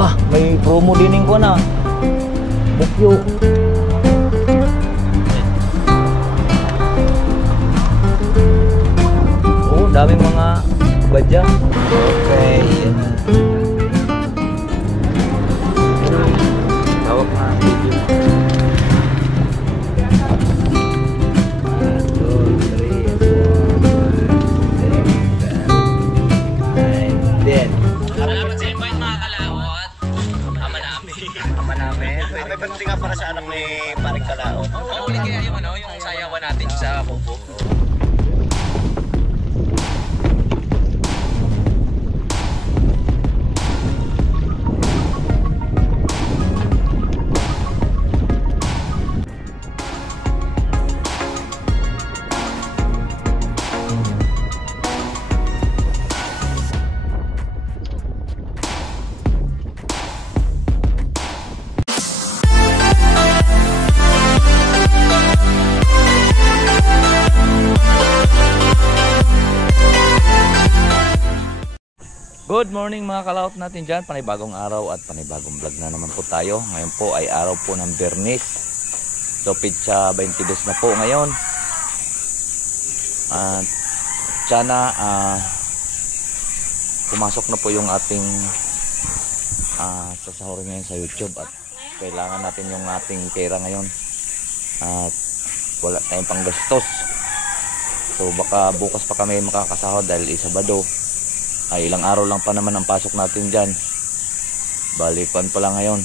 Bah, may promo din ko na. Bukyo. Oh, daming mga badya. Okay, yan na. Tawag na video. 1, 2, 3, 4, 5, 6, 7, 8, 9, 10. Salamat sa invite mga kalawot. Ama namin. Ama namin. May pati nga para sa anak ni Paring Kalao. Oo, ulit kaya yung sayawan natin sa Kubo. Good morning mga kalaot natin dyan. Panibagong araw at panibagong vlog na naman po tayo. Ngayon po ay araw po ng Biyernes. So pitsa 22 na po ngayon. At sana pumasok na po yung ating sasahurin ngayon sa YouTube. At kailangan natin yung ating pera ngayon. At wala tayong panggastos. So baka bukas pa kami makakasahod dahil Sabado. Ay ilang araw lang pa naman ang pasok natin dyan. Balikan pa lang ngayon.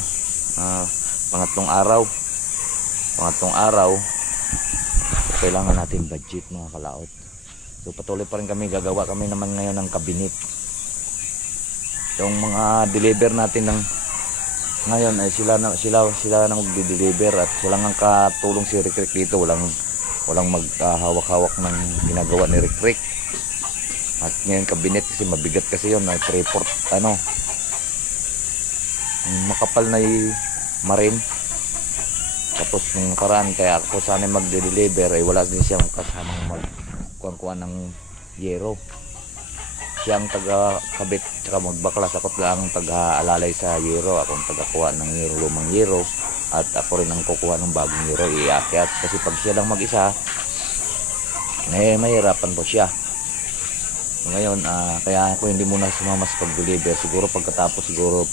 Pangatlong araw. Kailangan natin budget mga kalaot. So patuloy pa rin kami. Gagawa kami naman ngayon ng cabinet. Yung mga deliver natin ng ngayon ay sila na magde-deliver. At walang ang katulong si Rick dito. Walang maghawak-hawak ng ginagawa ni Rick. At ngayon kabinet kasi mabigat kasi yun, na 3/4 makapal na yung marine. Tapos nung nakaraan kaya ako sana magde-deliver ay wala din siyang kasamang magkuhan ng yero. Siyang taga-kabit tsaka magbaklas, ako lang taga-alalay sa yero, akong taga-kuha ng yero, lumang yero, at ako rin ang kukuha ng bagong yero iakyat. Kasi pag siya lang mag-isa mahirapan po siya. Ngayon kaya ako hindi muna sumama sa pag-deliver. Siguro pagkatapos siguro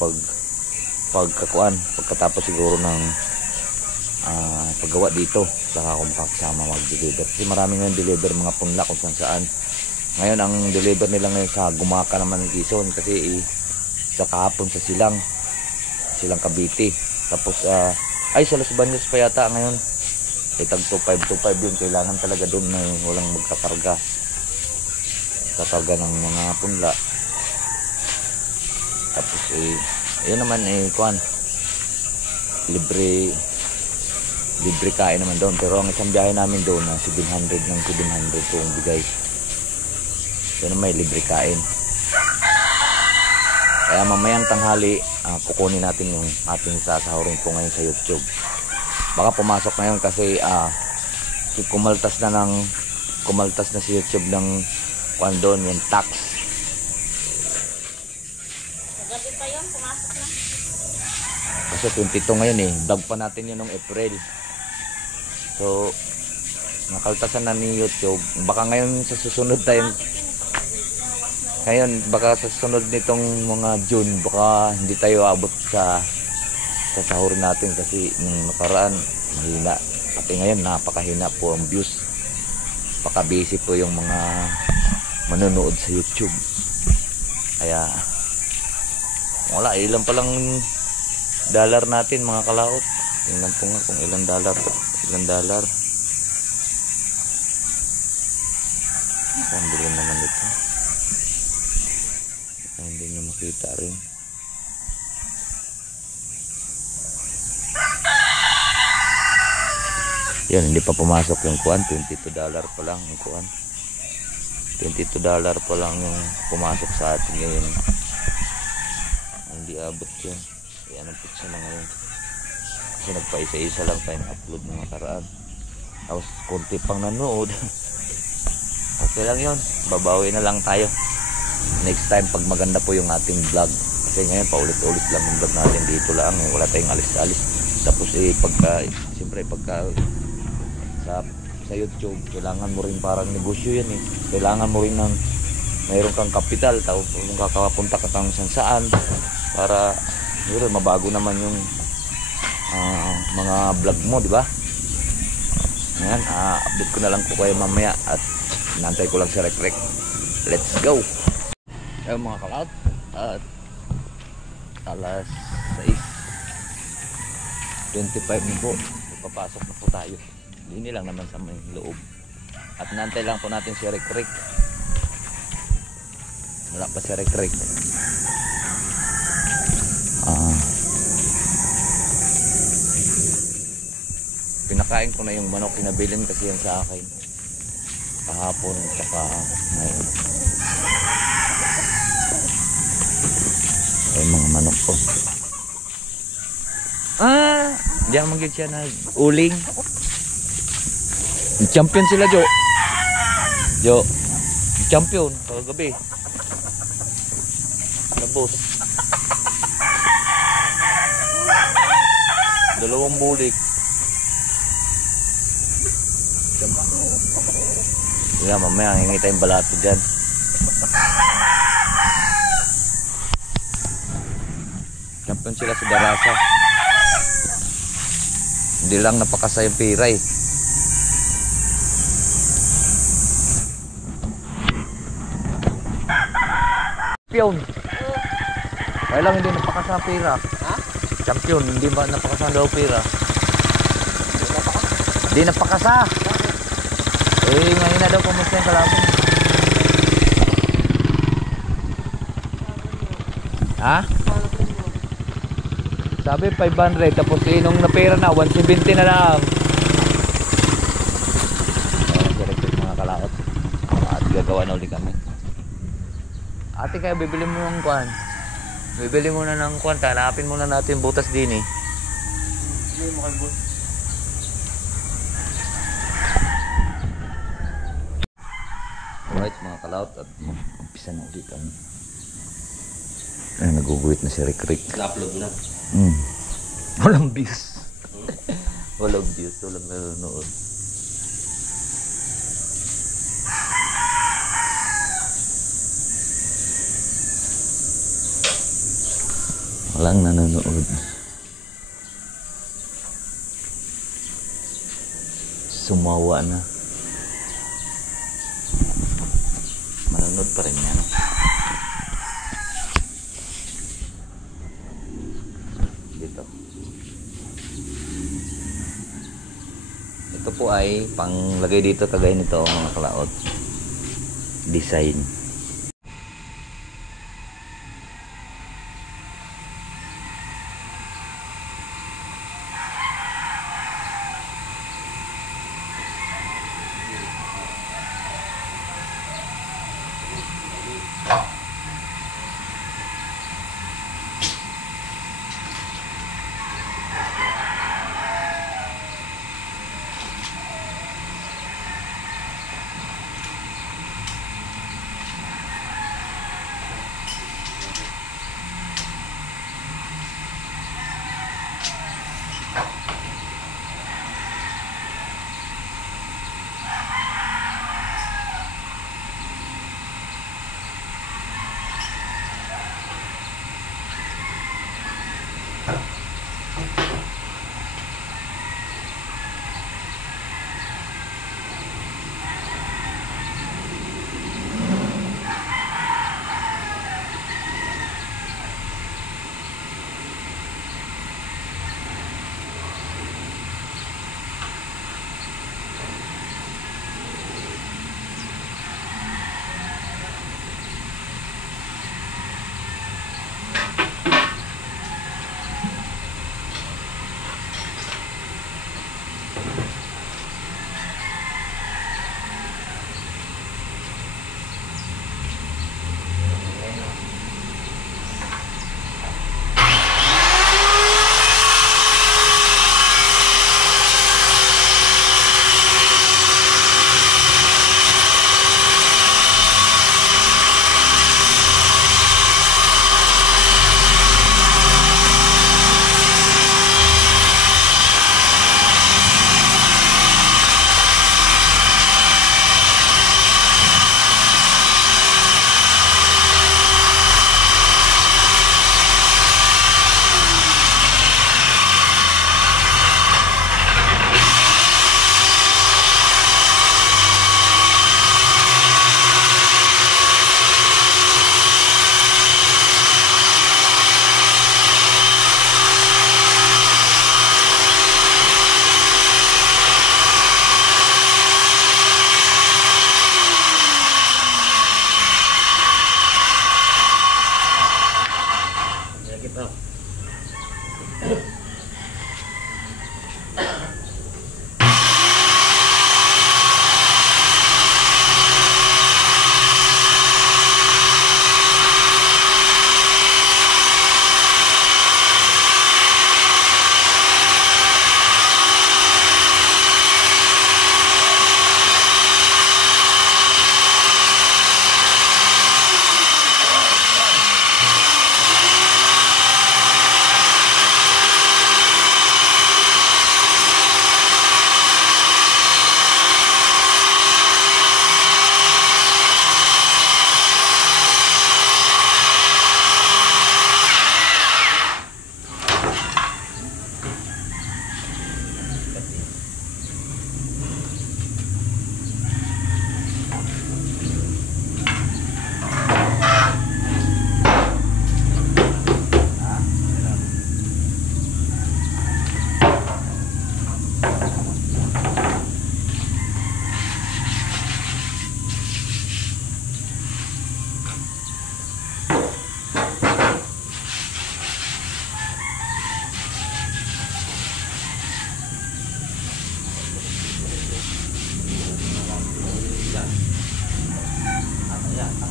ng paggawa dito saka ako makakasama mag-deliver. Kasi marami ngayon deliver mga punla kung saan. Ngayon ang deliver nila ngayon sa Gumaka naman ng Quezon. Kasi sa kahapon sa Silang Cavite. Tapos ay sa Los Baños pa yata ngayon. Tag 2525 yun. Kailangan talaga doon na walang magkakarga ng mga punla. Tapos yun naman libre kain naman doon. Pero ang isang biyahe namin doon na 700 po ang bigay. Yun naman libre kain. Kaya mamayang tanghali kukunin natin yung ating sasahurin po ngayon sa YouTube. Baka pumasok ngayon kasi kumaltas na si YouTube ng doon yung tax. Gabi pa yun, pumasok na. Kasi 22 ngayon vlog pa natin yun noong April. So nakaltasan na ni YouTube. Baka ngayon sa susunod nitong mga June, baka hindi tayo abot sa sahurin natin kasi nung nakaraan mahina. Pati ngayon napakahina po ang views. Baka busy po yung mga manonood sa YouTube. Kaya wala, ilan pa lang dollar natin mga kalaot. Tingnan po nga kung ilang dollar. Saan bilhin naman ito? Hindi nyo makita rin. Yan, hindi pa pumasok yung kuwan. $22 pa lang yung kuwan. $22 pa lang yung pumasok sa atin ngayon. Hindi abot yan. Kaya anong pizza na ngayon. Kasi nagpa-isa-isa lang tayong upload ng nakaraan. Tapos konti pang nanood. Okay lang yun. Babawi na lang tayo. Next time pag maganda po yung ating vlog. Kasi ngayon paulit-ulit lang yung vlog natin dito lang, wala tayong alis-alis. Tapos siyempre pagka sa YouTube, kailangan mo rin parang negosyo yan eh. Kailangan mo rin ng mayroon kang kapital, tapos kung kakapunta ka kang saan para mabago naman yung mga vlog mo, di ba? Ngayon, update ko na lang po kayo mamaya at nantay ko lang si Rek. Let's go! Ayun mga kalaot, at alas 6:25 na po, papasok na po tayo. Hindi lang naman sa may loob. At nantay lang po natin si Rek. Wala pa si Rek. Pinakain ko na yung manok, pinabilin kasi yan sa akin kahapon, tsaka ngayon. Ay mga manok ko. Diyan magiging siya na uling. Champion sila, Jo. Champion kagabi. Labos. 2 bulik. Kaya mamaya hingi tayong balato dyan. Champion sila sa Darasa. Hindi lang napakasa yung pira eh. Champion. Kaya lang hindi napakasa ang pira. Ha? Champion, hindi ba napakasa daw pira? Hindi napakasa. Ngayon na daw kumusta yung kalaban. Ha? Sabi 500 tapos nung napera na 170 na lang. Direct mga kalaot. At gagawa na ulit kami. Ate, kaya bibili mo ng kuwan. Bibili mo na ng kuwan. Hanapin muna natin butas din eh. Hindi mo kayo bus. Alright mga kalaot, at umpisa na ulit kami. Ay, naguguhit na si Rek. Na-upload na. Walang views. Walang views, walang nanonood. Walang nanonood. Sumawa na. Manonood pa rin yan. Dito. Ito po ay panglagay dito, kagaya nito mga kalaot. Design.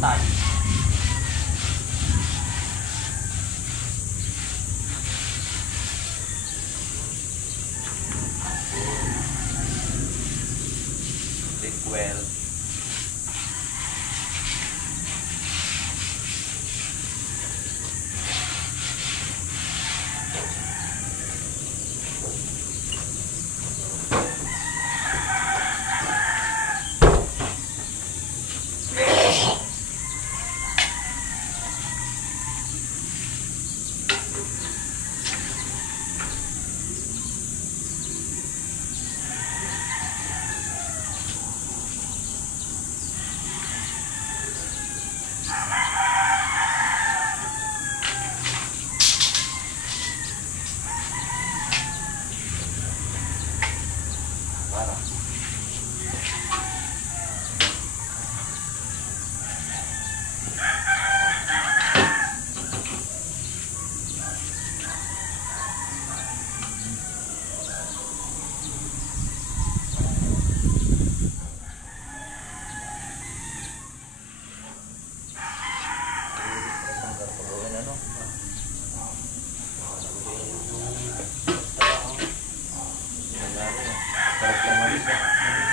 patay. Liquel.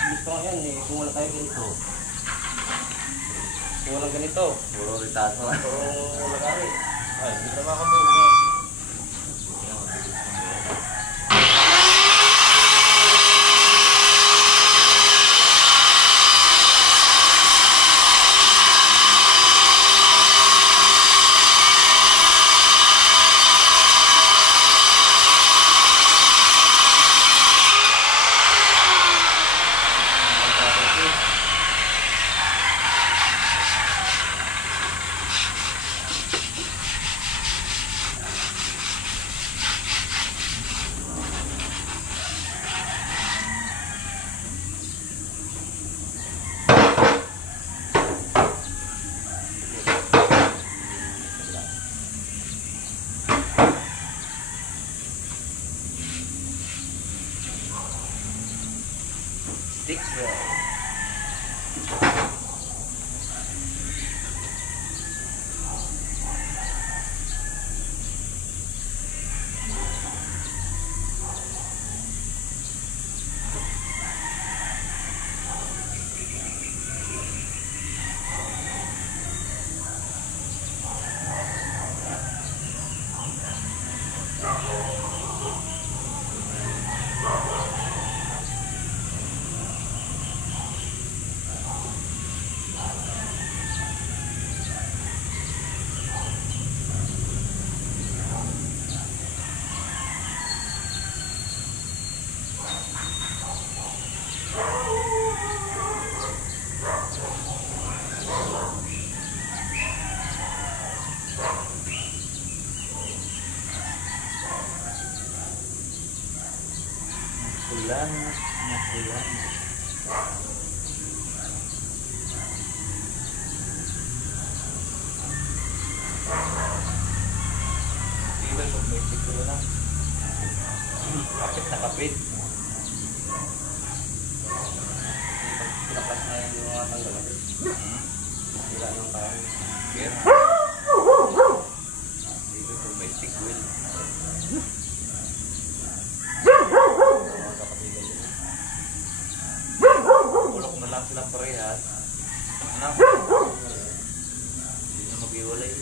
Gusto ko yan eh, kung wala tayo ganito. Kung walang ganito, Puro ritaso. puro lagari. Ay, hindi na makamuha. Six well. Ulan, ulan. Dito pag may siguro na. Kapit na kapit. Pinapas na yung mga tanggal. Sila ng tao. Kaya dito pag may siguro. Bulok na lang silang parehas. Anak. Hindi na mag-iwalay.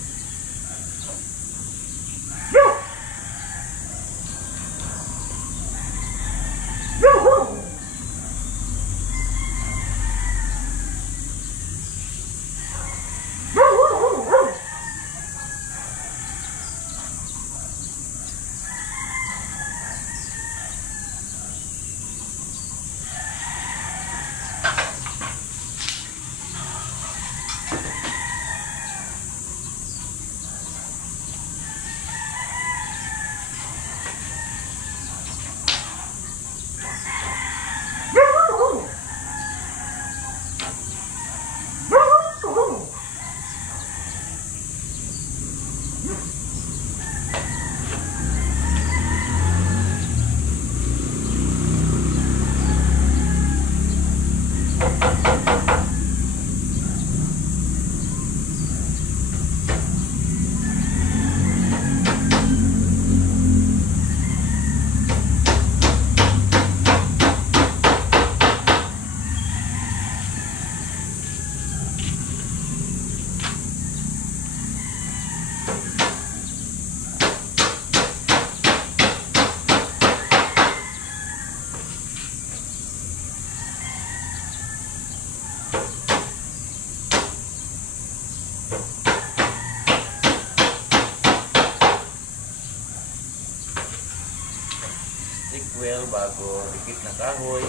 bago dikit ng kahoy.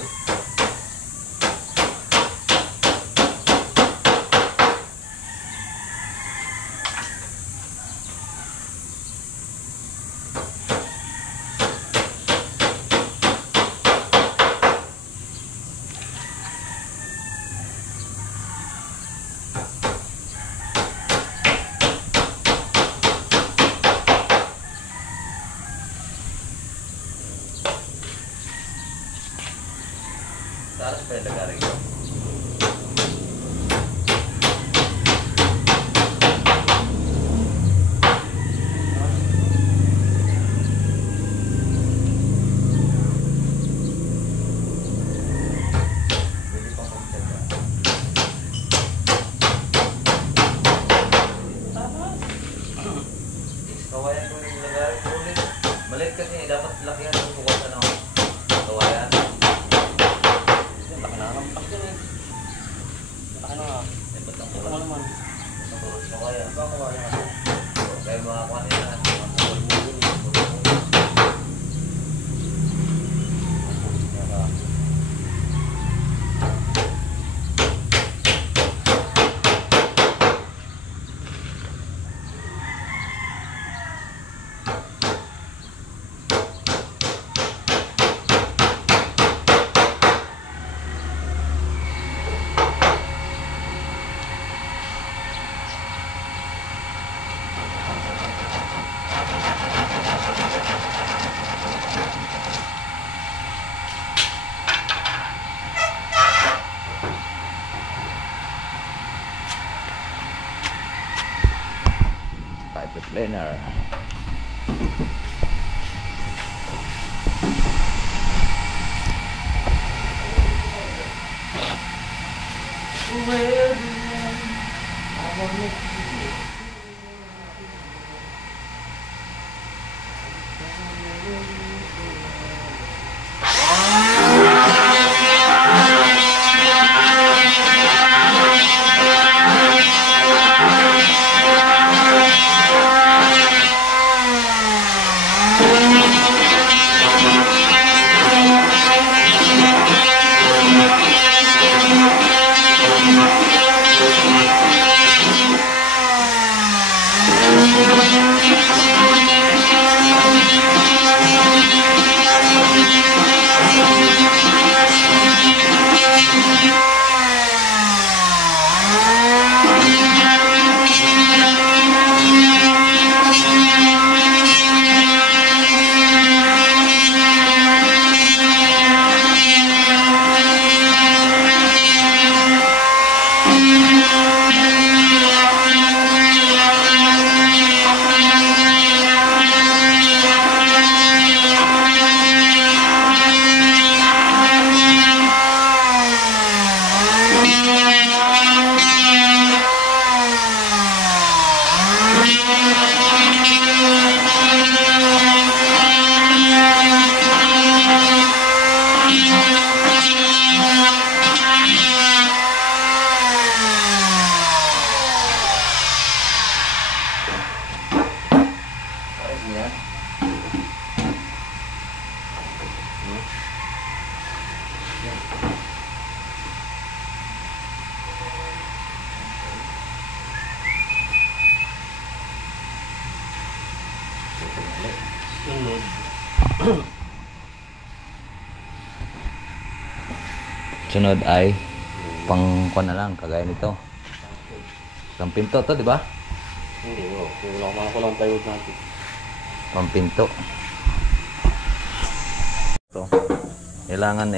Taras pa yung lagarin ko. Pwede pang pagsaga. Kawayan ko rin yung lagarin ko ulit. Maliit kasi dapat lakihan yung bukas ano. Kawayan. Nakarampak yun eh. Naka na nga. Eh, ba't ang Ito turos? naman. Ang turos na kaya. Baka kawala ka. Kaya makakuha nila. Pipe cleaner. Sunod. Sunod ay pang na lang, kagaya nito. Pang pinto to, di ba? Hindi, oh. Kulang ko lang plywood natin. Pang pinto. So, kailangan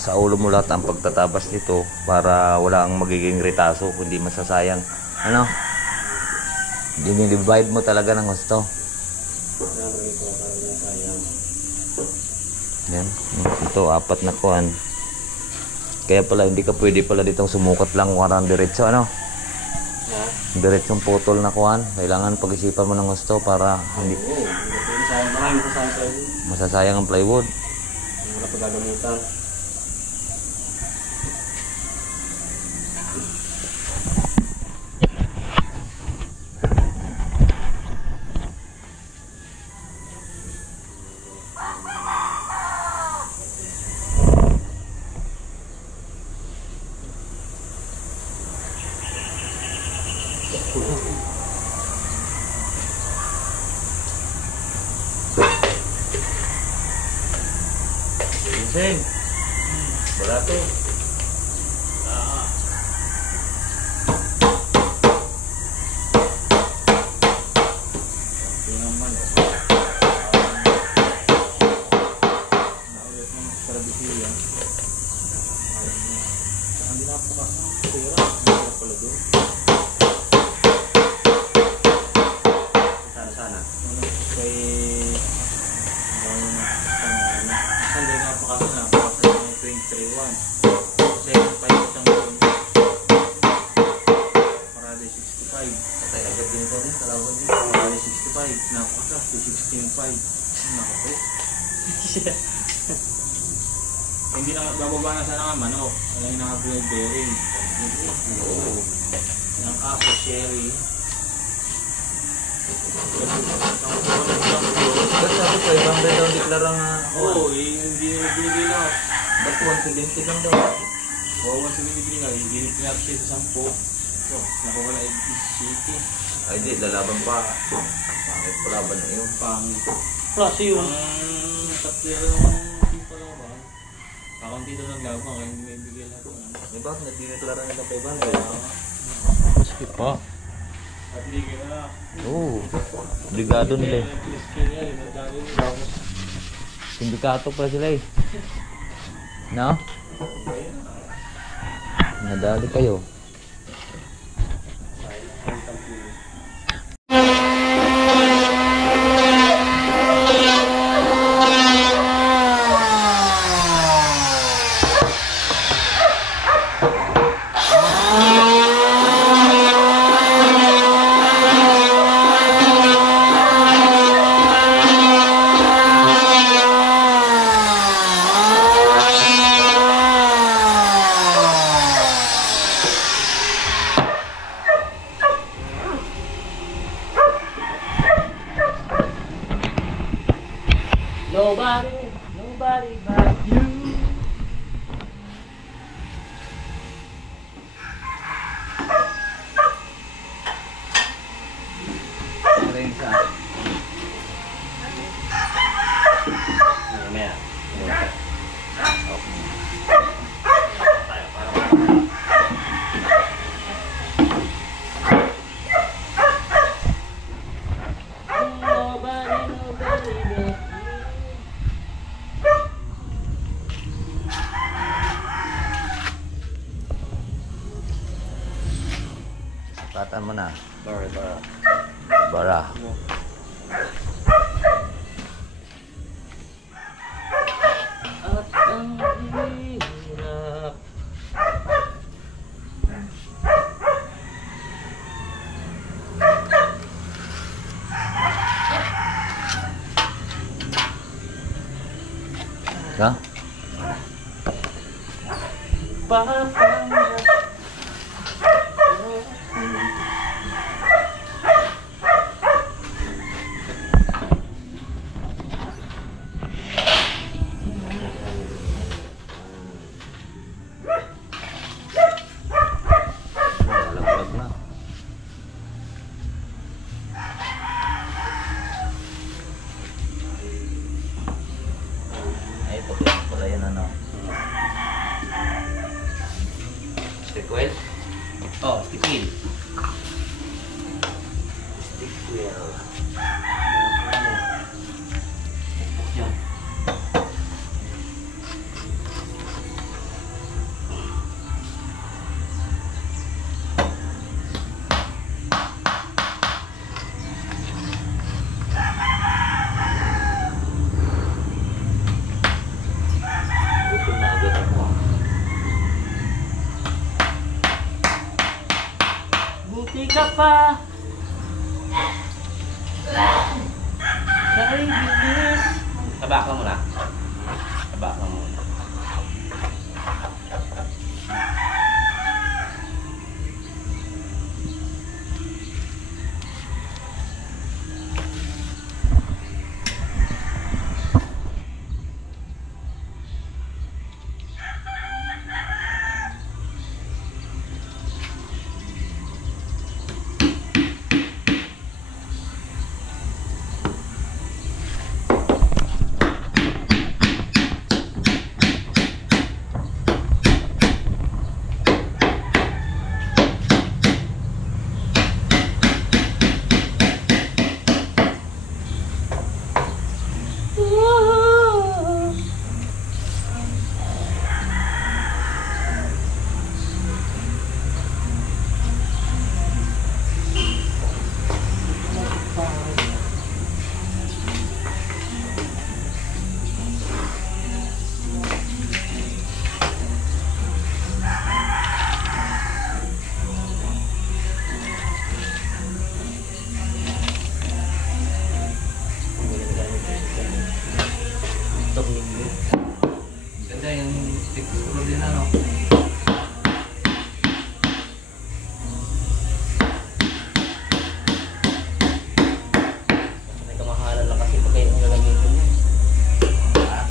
sa ulo mo lahat ang pagtatabas nito para wala ang magiging retaso, kundi masasayang. Ano? Dinidivide mo talaga ng gusto. Yan. Ito, 4 na kuhan. Kaya pala, hindi ka pwede pala ditong sumukat lang warang diretso, ano? Diretsong putol na kuhan. Kailangan pag-isipan mo ng gusto para hindi Marami masasayang plywood. masasayang ang plywood. Wala pa gagamitan. Sen. Barato. Ito naman. Naulit ng Sarabisiya. Hindi na po pera. Hindi pala doon. Sana. Kay hindi nga po kasi napakasal ng 23-1 second 5 isang goal Parade 65 patay agad din ito rin talawan din Parade 65 napakasal 216-5 nako hindi na bababa na sana nga manok wala yung naka-blood bearing ng aso sherry ba't sabi ko, ibang ba daw deklara nga? Oo, hindi binigay na. Ba't 170 lang daw? Oo, 170 nga. Hindi declare siya sa 10. So, nakuha na 80. Ay, di, lalaban pa. Pangit palaban na yun. Pangit. Plus yun. Tatlo ng FIFA lang ba? Kakunti daw naglaban, kaya hindi may bigay natin. Di ba? Nagdineklara nila 500. Maski pa. At bigay na. Oo. Obligado nila eh. Sindikato pala sila eh. No? Nadali kayo. Nobody but you. Rensa. Mamaya. Patan mo na. Bara. Bara. At ang hirap. Ha? Papanggap. Walang na. Ay, ito pala yan ano. Stick-well? Oh, tipil. Stick-well. Yan. Gutom na agad ako. Buti ka pa. Kaibigan. Taba ka muna. Taba ka muna. Maganda yung texture din ano. May kamahalan lang kasi pag yung gagamitin niya.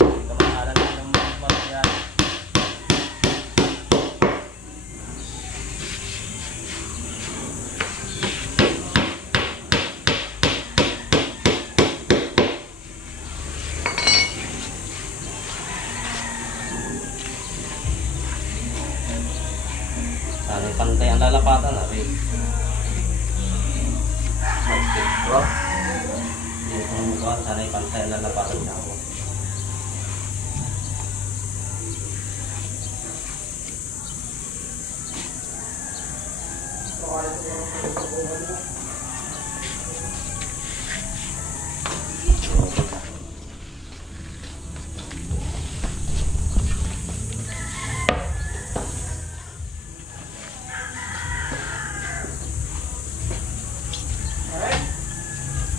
May kamahalan lang ng material. Sana pantay ang lalapatan na rin. Hindi ko mukha, sana pantay ang lalapatan niya ako.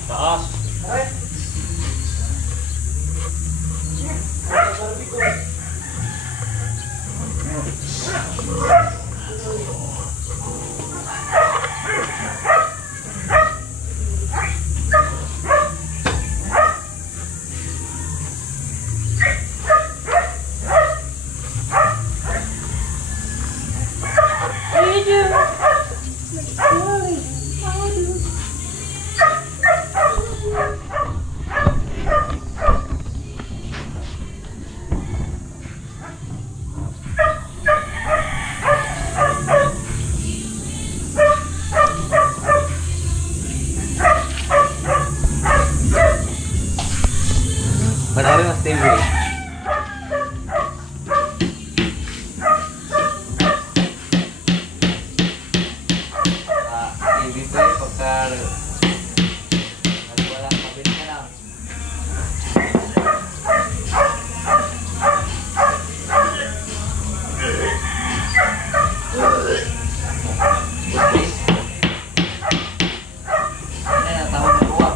Taas. Marami mas TV. TV pa yung pagka wala kabit ka lang. Ayan, tawag na buwak.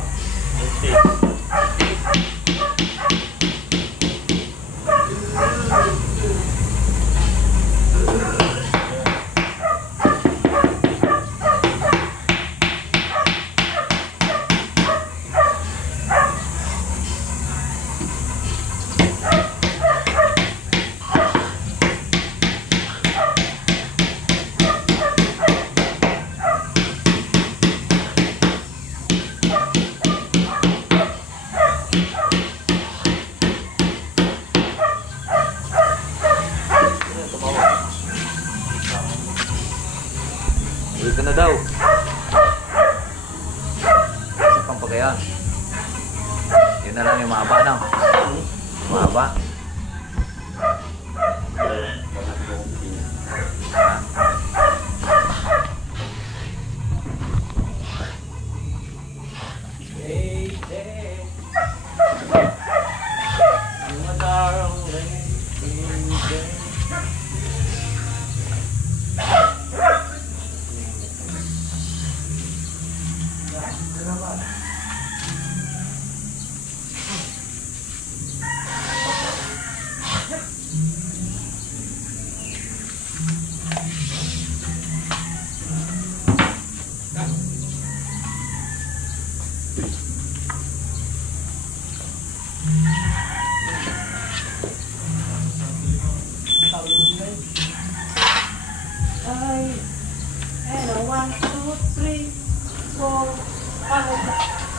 Uwi ka na daw. Isa pang pagayan. Yun na lang yung mahaba na. Mahaba. And a 1, 2, 3, 4, 5,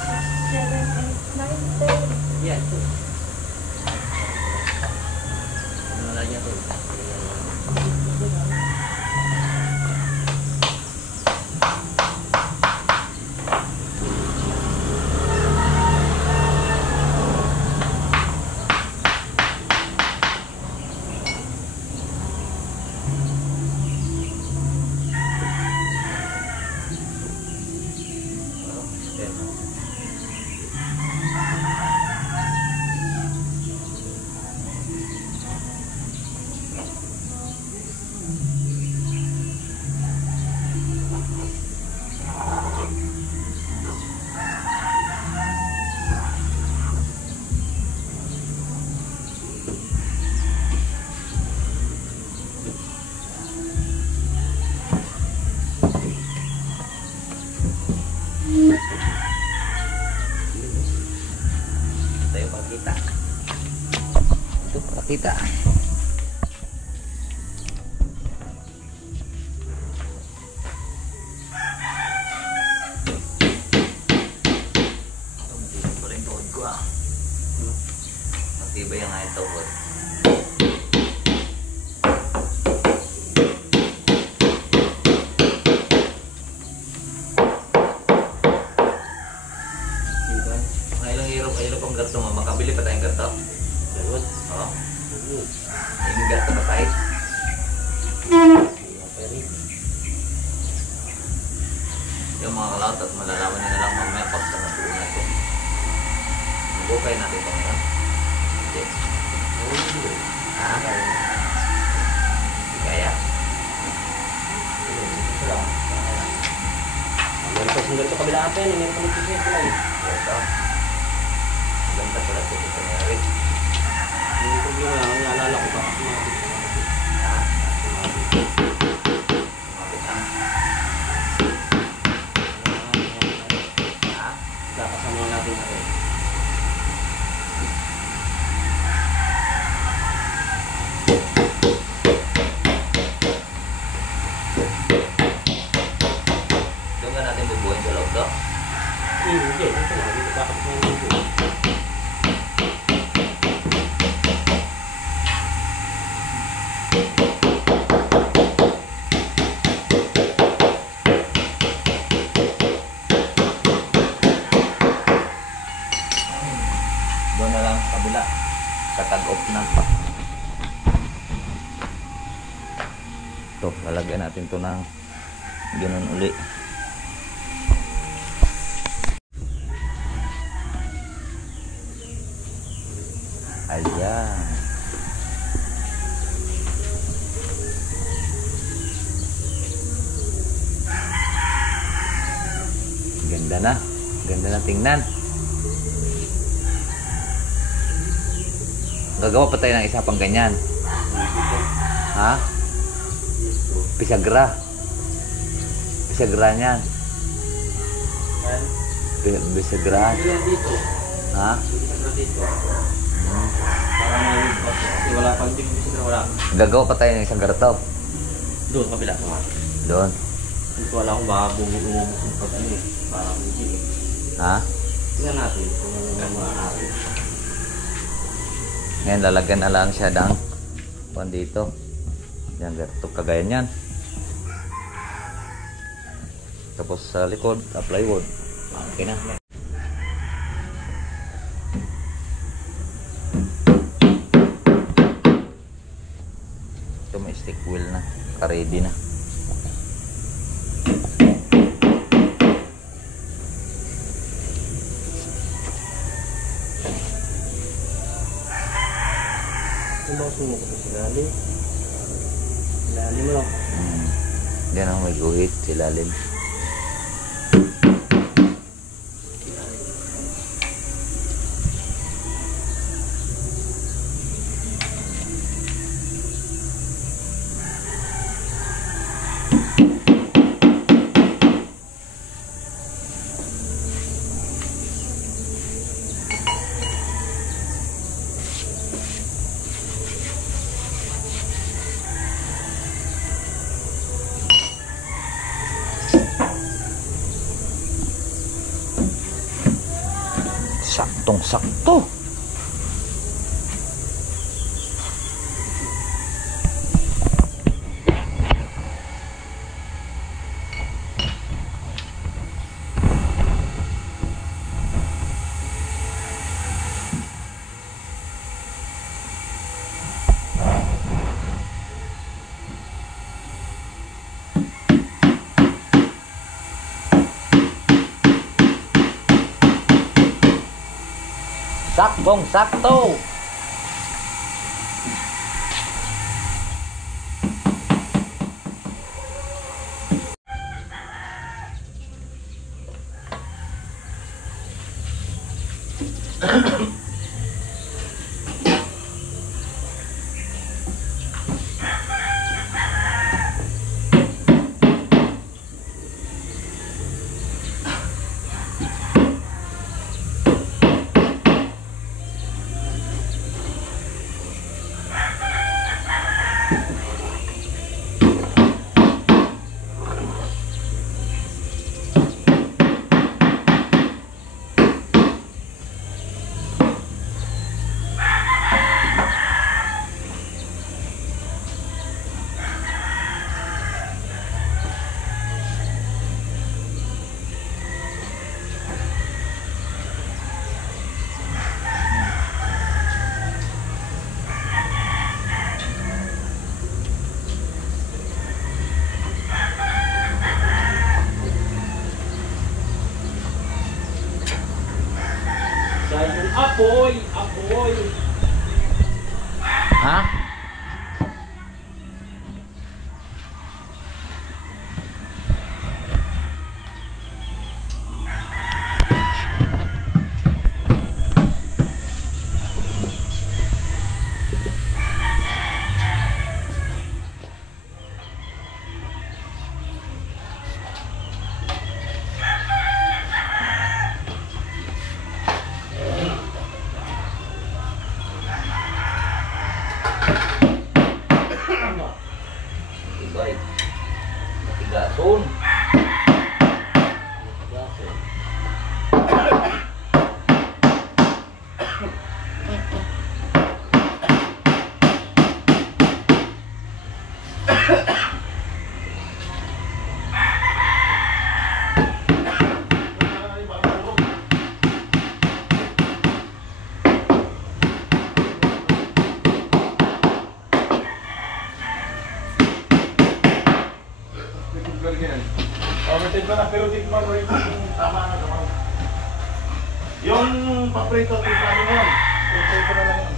6, 7, 8, 9, 10. Yan. Ano na niya to? kita. Matibay pa rin tuhod ko ah. Matibay ang aking tuhod. Ilang pang garto mo? Makabili pa tayong garto? Dalawat. Oo. Yung garto pa tayo? Yung mga kalawat at malalaman nila lang mamaya pag sa nabuo na ito. Bukay natin ito ngayon. Hindi. Ha? Hindi kaya. Meron pa sundal sa kabila ata yan. Meron pa nagsisimip ko lang. Ito. Ganda pala ito dito na rin. Yung problema lang, naalala ko pa. Ha? Sumabit ang. Ha? Kakasama natin na rin. Doon ka natin bubuhin sa loob to? Hindi. Ito na. Dito kakasama natin. Doon na lang sa kabila. Katag-off na. Ito, lalagyan natin ito ng ganun uli. Ayan. Ganda na. Ganda na tingnan. Gagawa pa tayo ng isa pang ganyan. Ha? Pisagra. Pisagra niyan. Bisagra. Dito. Ha? Dito. Para may kasi wala pang tigil wala. Gagawa pa tayo ng isang gartop. Doon kabila ko. Doon. Hindi ko alam kung baka bumubos yung pag ano eh. Parang hindi eh. Ha? Tingnan natin kung maaari. Ngayon, lalagyan na lang siya ng pan dito. Yan, gartop kagaya niyan. Tapos sa likod, plywood. Okay na. Ito may stick wheel na. Ready na. Kung bang sumuko sa silalim. Silalim mo lang. Yan ang may guhit, silalim. Saktong-sakto. Saktong-sakto. guys. Matigason. Yung paprito, tingnan mo yun. Paprito na lang yun.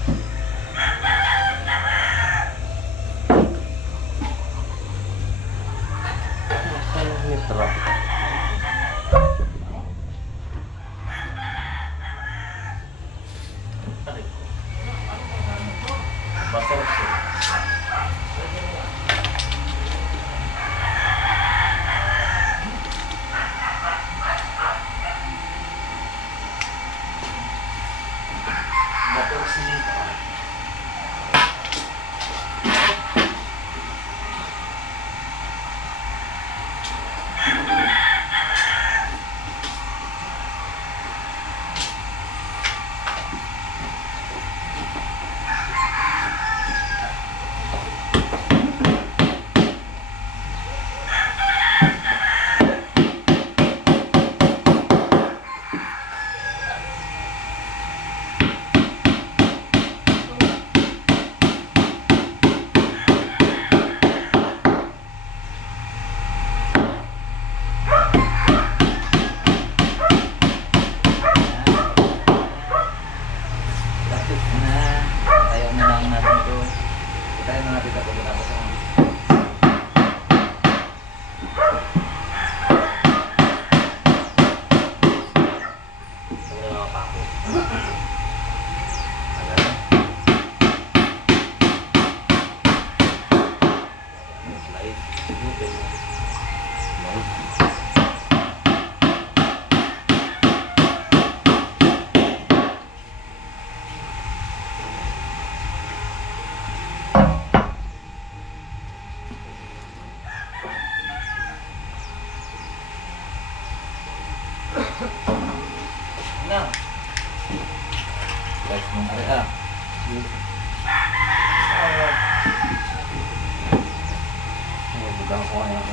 Guys, mong area.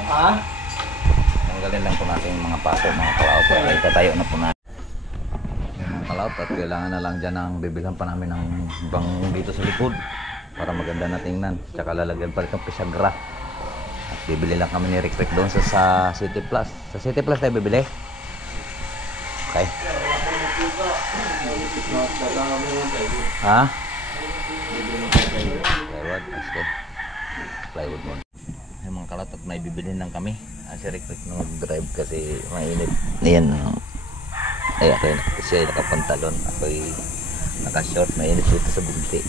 Ha? Tanggalin lang po natin yung mga paso, mga kalaot. Ay, tatayo na po natin yung mga kalaot at kailangan na lang dyan ang bibilhan pa namin ng bang dito sa likod para maganda na tingnan. Tsaka lalagyan pa rin itong pisagra. At bibili lang kami ni Rick Rick doon sa City Plus. Sa City Plus tayo bibili. Okay. Ha? Plywood. Okay. Plywood mo. Yung mga kalat at may bibilhin lang kami. Si Rick Rick nag-drive kasi mainit. Ayan. Ay, ako yun. Siya nakapantalon. Ako'y naka-short. Mainit dito sa bunti.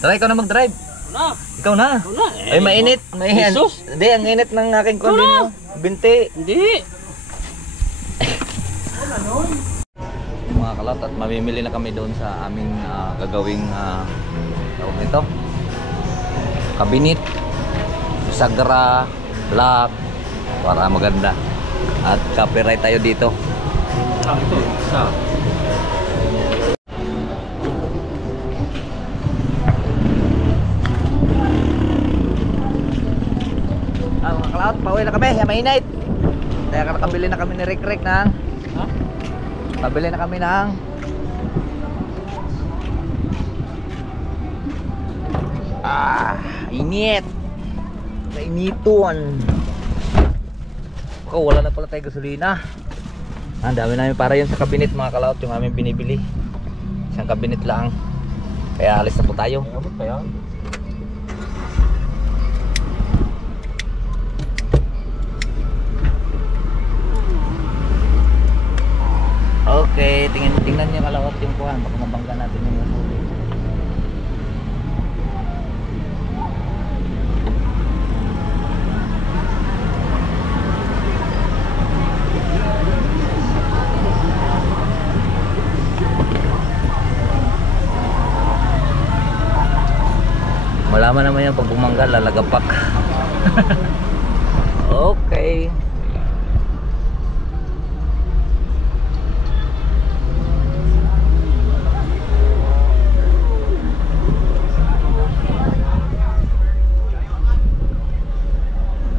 Tara, ikaw na mag-drive. Na. Ikaw na. Wala. Ay, mainit. Jesus. Hindi, ang init ng aking kondino. Binti. Hindi. Mga kalat at mamimili na kami doon sa aming gagawing tawag nito. Kabinet. Sagra, black, para maganda. At copyright tayo dito. Ito. Isa. Mga kalaot, pauwi na kami. Mainit. Kaya nakabili na kami ni Rick Rick ng pabili na kami ng init. Kainiton. Wala na pala tayo gasolina. Ang dami namin para yun sa kabinet mga kalaot, yung aming binibili. Isang kabinet lang. Kaya alis na po tayo. Okay, tingnan niyo kalawat yung kuhan, baka mabangga natin yung nasulit. Malaman naman yan pag bumangga, lalagapak. Okay.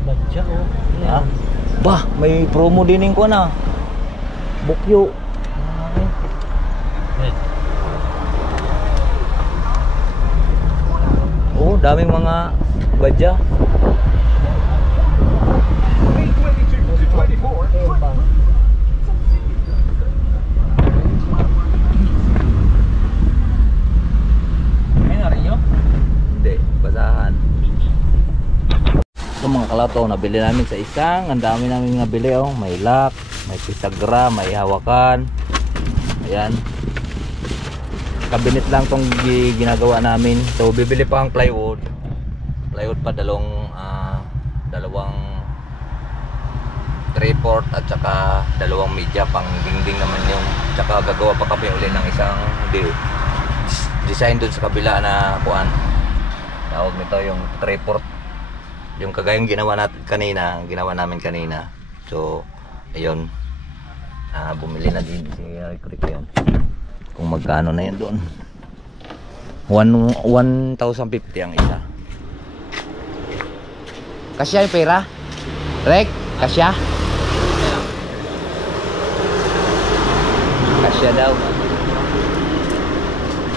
Badya oh. Ha? Bah, may promo din ko na. Bukyo. Oh, daming mga badya. Ay, narinyo? Hindi, basahan. Ito mga kalato, nabili namin sa isang. Ang dami namin nabili oh. May lock, may pisagra, may hawakan. Ayan. Kabinet lang tong ginagawa namin. So bibili pa ang plywood. Plywood pa dalawang 3/4 at saka dalawang media pang dingding naman yung. Tsaka gagawa pa kami uli ng isang design dun sa kabila na kuan. Tawag nito yung 3/4. Yung kagayang ginawa namin kanina. So ayun. Bumili na din si Rick yun. Kung magkano na yun doon. 1,050 ang isa. Kasya yung pera? Rek, kasya? Kasya daw.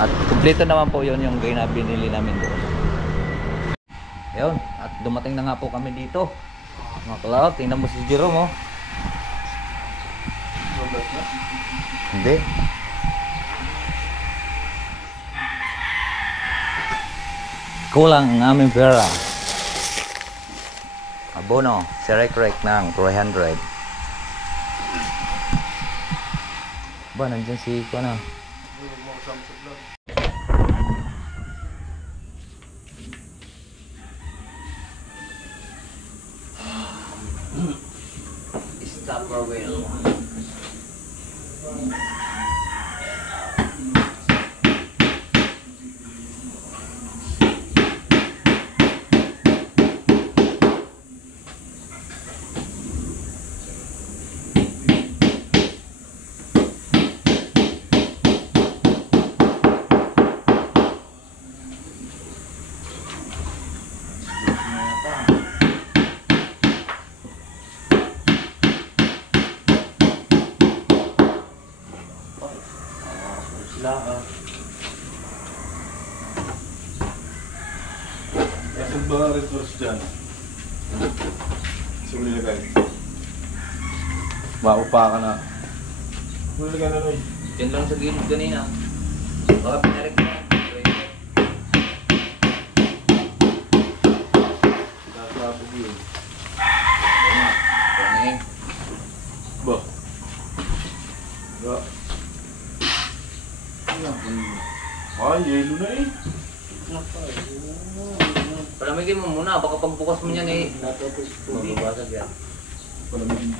At kumpleto naman po yun yung binili namin doon. Ayun, at dumating na nga po kami dito. Mga kalawat, tingnan mo si Jerome oh. Hindi. Kulang ang aming pera. Abono, si Rek ng 300. Ba, nandyan si ko na. Stop our wheel. Nasaan ba ang resource dyan? Saan mo nilagay? Maupa ka na. Mo nilagay na Roy? Diyan lang sa gilid kanina. Baka pinarik na. Nasabog yun. Ano Ba? Ba? Ay, yelo na eh. Palamigin mo muna, baka pagbukas mo niyan eh. Mababasag yan. Palamigin.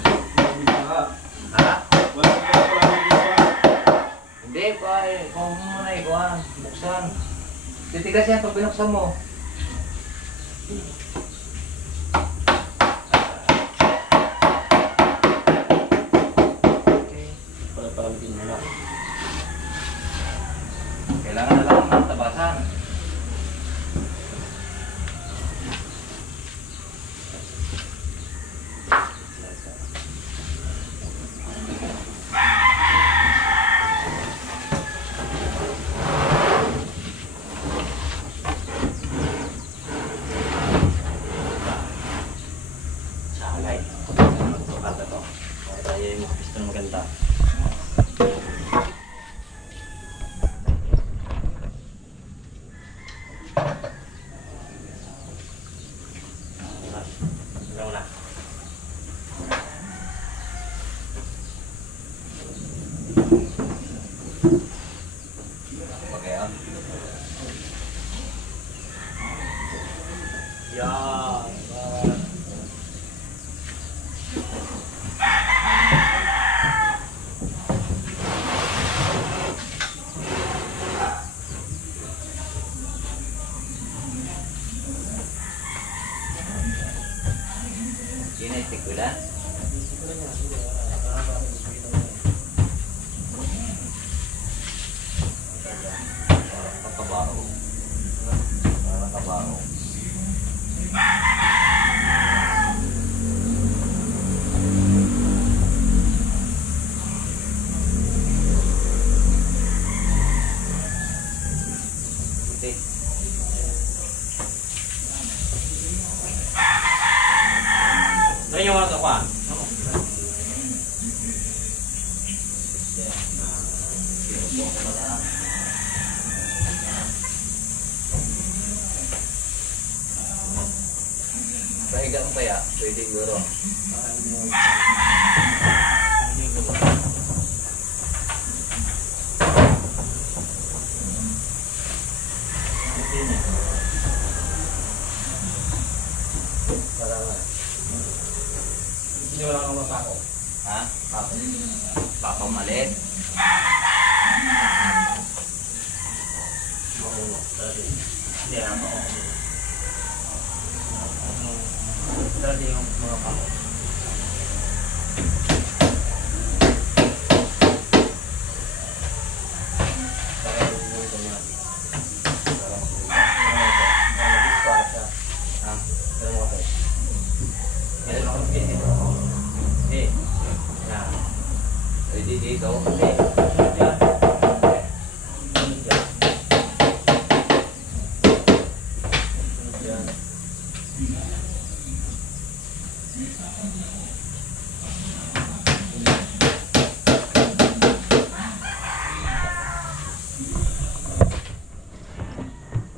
Ha? Wala ka palamigin pa. Hindi pa eh. Kung mo muna eh, kuha. Buksan. Titigas yan pag binuksan mo. Palamigin mo na. Kailangan na lang ng tabasan. Tikulan. Kabaho. Kabaho. Okay. Ngayon wala ka pa. Pahiga mo kaya? Pwede siguro. Hindi wala kang masako. Ha? Papa malit. Hindi ako. Dati yung mga pako. Pwede dito.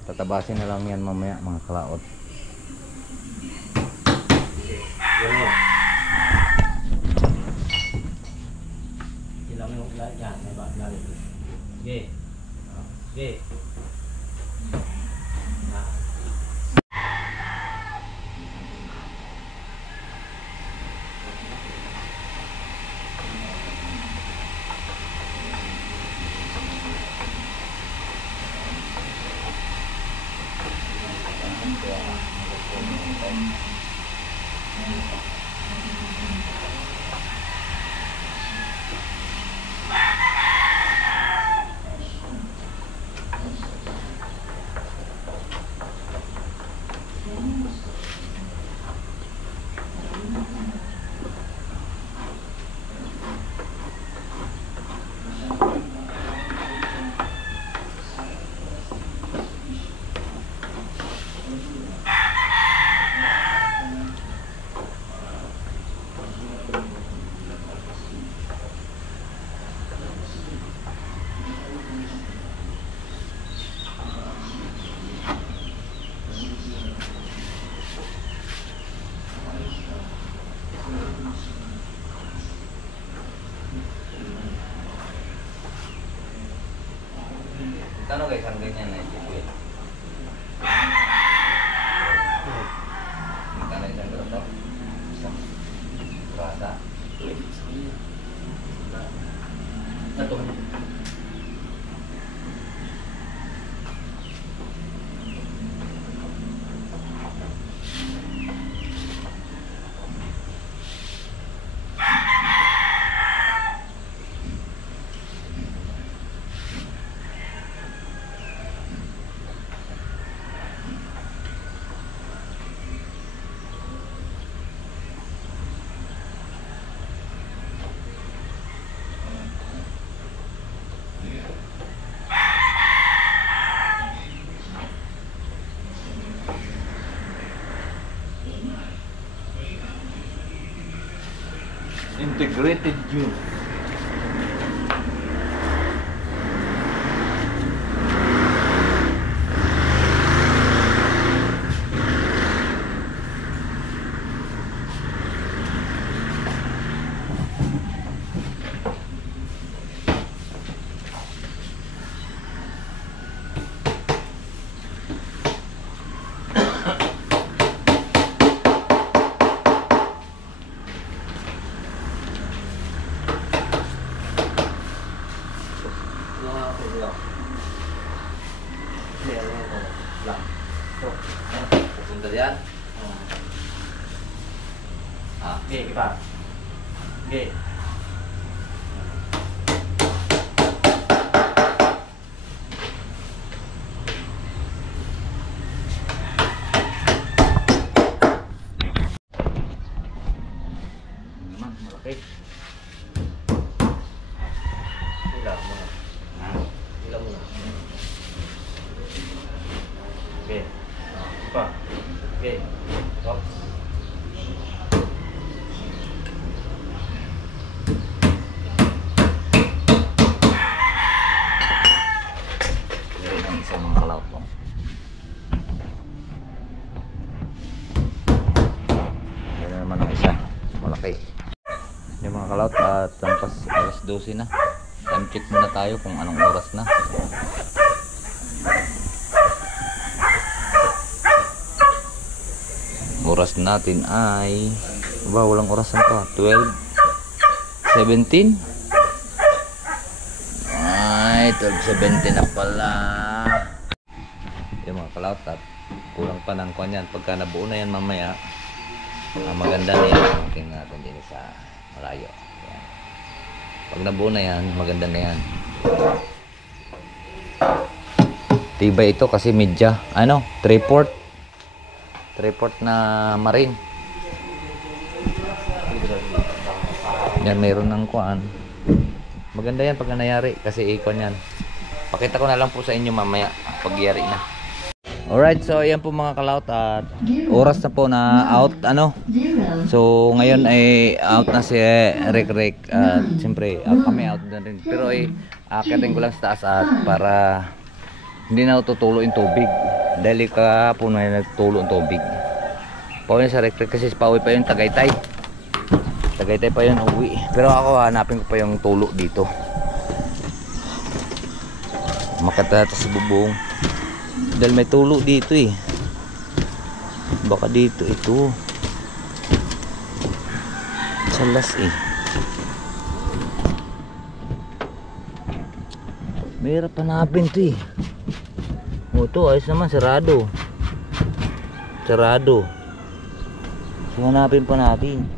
Tatabasin na lang yan mamaya mga kalaot. Ilang yung ilan yan. May ba? Okay. Okay. Kano guys ang ganyan na ito? Kano isang grado? Isang rasa? Ito. Integrated June. Pupunta diyan. Okay, kita. Okay. Naman, malaki. Ilang muna. Ilang muna. Okay. Pa. Okay. Stop. Yan ang isang mga kalaot mo. Yan na naman ang isa. Malaki. Yung mga kalaot at lampas alas 12 na. Time check muna tayo kung anong oras na. Oras natin ay walang orasan pa. 12:17. Ay, 12:17 na pala. Yung mga kalaot at kulang pa ng kwan yan. Pagka nabuo na yan mamaya, maganda na yan. Tingnan natin din sa malayo. Yan. Pag nabuo na yan, maganda na yan. Tibay ito kasi media. Ano? 3/4. 3/4 na marine. Yan, mayroon ng kuan. Maganda yan pag nangyari kasi ikon yan. Pakita ko na lang po sa inyo mamaya pag yari na. Alright, so ayan po mga kalaot at oras na po na out ano. So ngayon ay out na si Rick at siyempre out kami out na rin. Pero ay akitin ko lang sa taas at para hindi na tutulo yung tubig. Dahil kahapon na nagtulo ang tubig. Pauwi sa Rick kasi pauwi pa yung Tagaytay. Tagaytay pa yun uwi. Pero ako hanapin ko pa yung tulo dito. Makatata sa bubong. Dahil may tulo dito eh. Baka dito ito. Salas eh. Mahirap hanapin to eh. O to ayos naman, sarado. Sarado. So hanapin pa natin.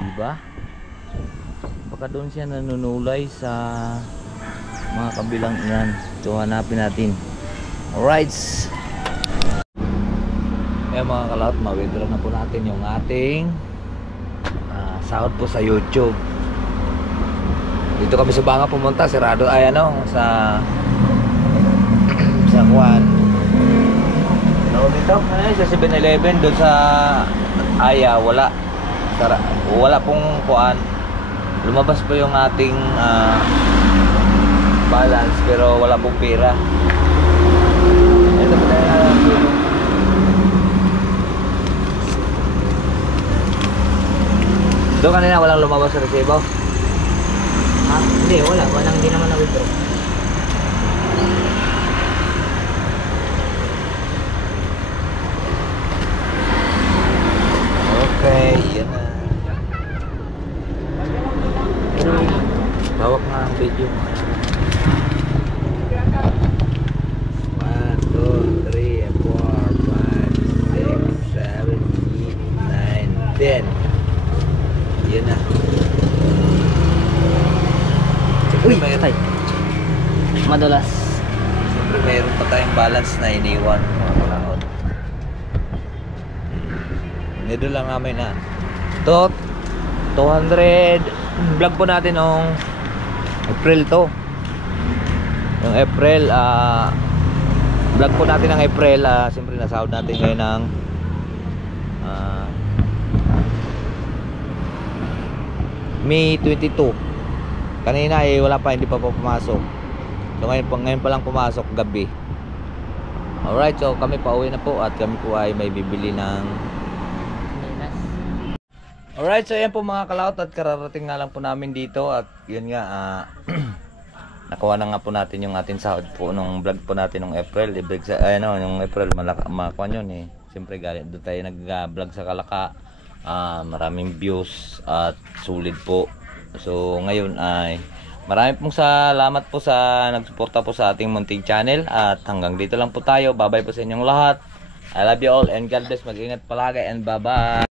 Diba? Baka doon siya nanunulay sa mga kabilang yan. So hanapin natin. Alright. Eh mga kalaot, ma-withdraw na po natin yung ating sahod po sa YouTube. Dito kami sa Banga pumunta, sarado ay ano sa Kwan. No, dito sa 7-Eleven doon sa Aya wala. Wala pong kuan. Lumabas po yung ating balance pero wala pong pera. Ito po na doon kanina walang lumabas sa resibo? Ha? Hindi, wala. Walang hindi naman na-withdraw. Okay, yan na. Bawak nga ang video. 1, 2, 3, 4, 5, 6, 7, 8, 9, 10. Yan na. Uy, Siyempre tay. Madulas. Siyempre mayroon pa tayong balance na iniwan mga kalaot. Nito lang namin na. 200 vlog po natin noong April to. Yung April vlog po natin ng April, siyempre nasahod natin ngayon ng May 22. Kanina eh wala pa, hindi pa pumasok. So ngayon pa lang pumasok gabi. Alright, so kami pauwi na po at kami po ay may bibili ng alright, so yan po mga kalaot at kararating nga lang po namin dito at yun nga nakuha na nga po natin yung ating sahod po nung vlog po natin nung April. Ibig sa yung April makakuha yun eh. Siyempre galing doon tayo nag-vlog sa Kalaka. Maraming views at sulit po. So ngayon ay maraming pong salamat po sa nagsuporta po sa ating munting channel at hanggang dito lang po tayo. Bye bye po sa inyong lahat. I love you all and God bless. Mag-ingat palagi and bye bye.